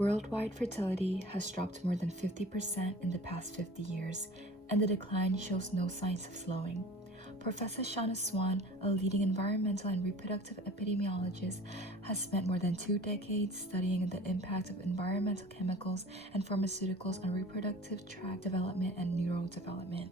Worldwide fertility has dropped more than 50% in the past 50 years, and the decline shows no signs of slowing. Professor Shauna Swan, a leading environmental and reproductive epidemiologist, has spent more than 2 decades studying the impact of environmental chemicals and pharmaceuticals on reproductive tract development and neurodevelopment.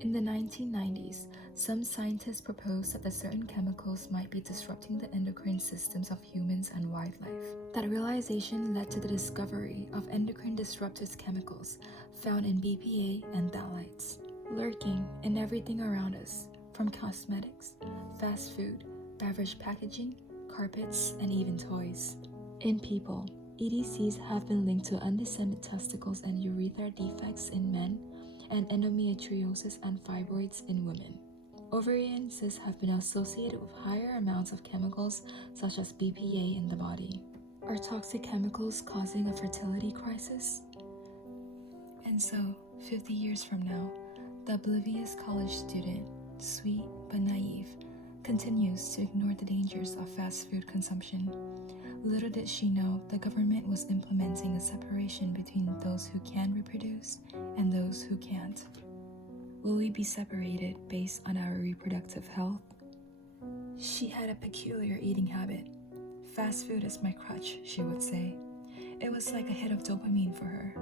In the 1990s, some scientists proposed that certain chemicals might be disrupting the endocrine systems of humans and wildlife. That realization led to the discovery of endocrine disruptive chemicals found in BPA and phthalates, lurking in everything around us, from cosmetics, fast food, beverage packaging, carpets, and even toys. In people, EDCs have been linked to undescended testicles and urethra defects in men, and endometriosis and fibroids in women. Ovarian cysts have been associated with higher amounts of chemicals such as BPA in the body. Are toxic chemicals causing a fertility crisis? And so, 50 years from now, the oblivious college student, sweet but naive, continues to ignore the dangers of fast food consumption. Little did she know the government was implementing a separation between those who can reproduce and those who can't. Will we be separated based on our reproductive health? She had a peculiar eating habit. Fast food is my crutch, she would say. It was like a hit of dopamine for her.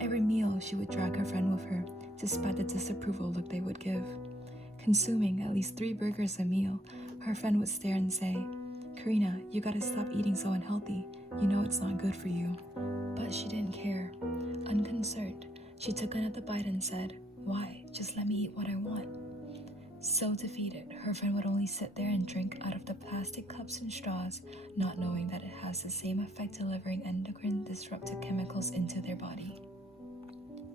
Every meal she would drag her friend with her, despite the disapproval look they would give. Consuming at least 3 burgers a meal, her friend would stare and say, "Karina, you gotta stop eating so unhealthy. You know it's not good for you." But she didn't care. Unconcerned, she took another bite and said, "Why? Just let me eat what I want." So defeated, her friend would only sit there and drink out of the plastic cups and straws, not knowing that it has the same effect, delivering endocrine disruptive chemicals into their body.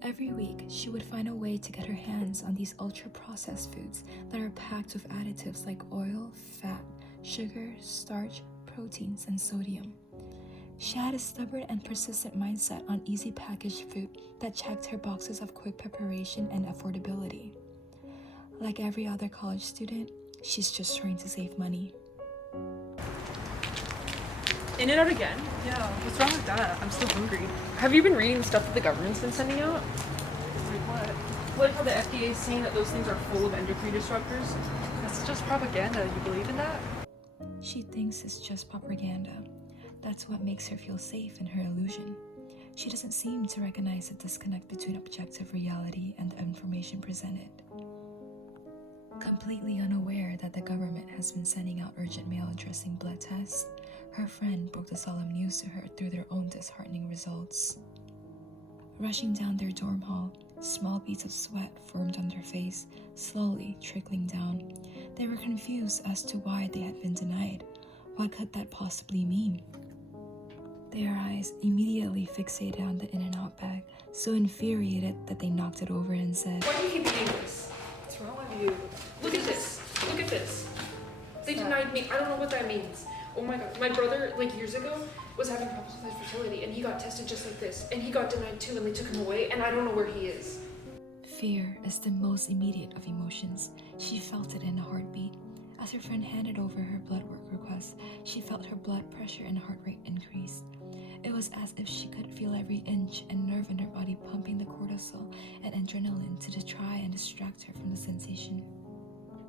Every week, she would find a way to get her hands on these ultra-processed foods that are packed with additives like oil, fat, sugar, starch, proteins, and sodium. She had a stubborn and persistent mindset on easy packaged food that checked her boxes of quick preparation and affordability. Like every other college student, she's just trying to save money. In and out again? Yeah, what's wrong with that? I'm still hungry. Have you been reading the stuff that the government's been sending out? Like what? Like how the FDA is saying that those things are full of endocrine disruptors? That's just propaganda. You believe in that? She thinks it's just propaganda. That's what makes her feel safe in her illusion. She doesn't seem to recognize the disconnect between objective reality and the information presented. Completely unaware that the government has been sending out urgent mail addressing blood tests, her friend broke the solemn news to her through their own disheartening results. Rushing down their dorm hall, small beads of sweat formed on their face, slowly trickling down. They were confused as to why they had been denied. What could that possibly mean? Their eyes immediately fixated on the In-N-Out bag, so infuriated that they knocked it over and said, Why do you keep eating this? What's wrong with you? Look at this. Look at this. They denied me. I don't know what that means. Oh my god. My brother, like years ago, was having problems with his fertility, and he got tested just like this. And he got denied too, and they took him away, and I don't know where he is. Fear is the most immediate of emotions. She felt it in a heartbeat. As her friend handed over her blood work request, she felt her blood pressure and heart rate increase. It was as if she could feel every inch and nerve in her body pumping the cortisol and adrenaline to try and distract her from the sensation.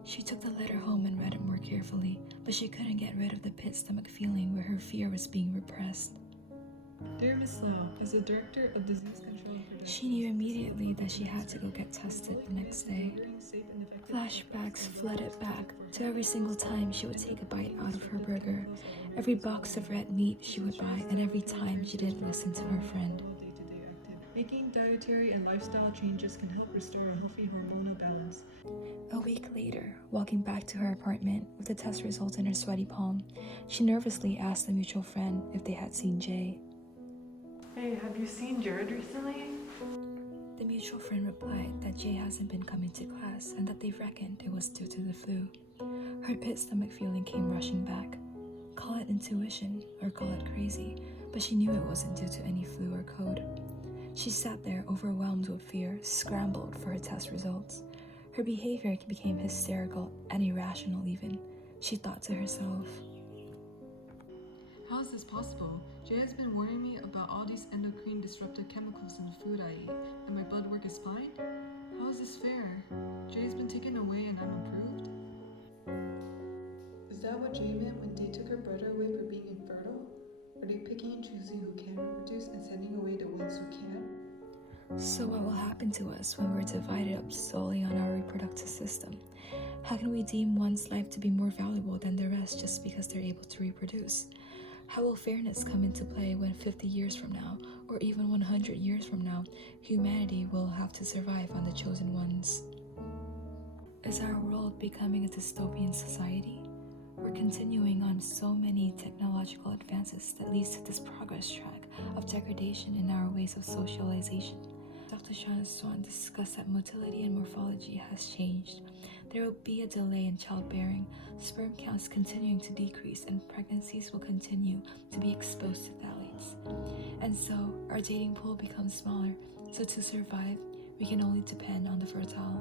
She took the letter home and read it more carefully, but she couldn't get rid of the pit stomach feeling where her fear was being repressed. Dear Ms. Lau, as the Director of Disease Control and Prevention, She knew immediately that she had to go get tested the next day. Flashbacks flooded back to every single time she would take a bite out of her burger, every box of red meat she would buy, and every time she didn't listen to her friend. Making dietary and lifestyle changes can help restore a healthy hormonal balance. A week later, walking back to her apartment with the test results in her sweaty palm, she nervously asked a mutual friend if they had seen Jay. Hey, have you seen Jared recently? The mutual friend replied that Jay hasn't been coming to class and that they reckoned it was due to the flu. Her pit stomach feeling came rushing back. Call it intuition or call it crazy, but she knew it wasn't due to any flu or cold. She sat there overwhelmed with fear, scrambled for her test results. Her behavior became hysterical and irrational even. She thought to herself, How is this possible? Jay has been warning me about all these disruptive chemicals in the food I eat, and my blood work is fine? How is this fair? Jay's been taken away and I'm improved? Is that what Jay meant when Day took her brother away for being infertile? Are they picking and choosing who can reproduce and sending away the ones who can't? So, what will happen to us when we're divided up solely on our reproductive system? How can we deem one's life to be more valuable than the rest just because they're able to reproduce? How will fairness come into play when 50 years from now, or even 100 years from now, humanity will have to survive on the chosen ones? Is our world becoming a dystopian society? We're continuing on so many technological advances that leads to this progress track of degradation in our ways of socialization. Dr. Shauna Swan discussed that motility and morphology has changed. There will be a delay in childbearing, sperm counts continuing to decrease, and pregnancies will continue to be exposed to phthalates. And so, our dating pool becomes smaller, so to survive, we can only depend on the fertile.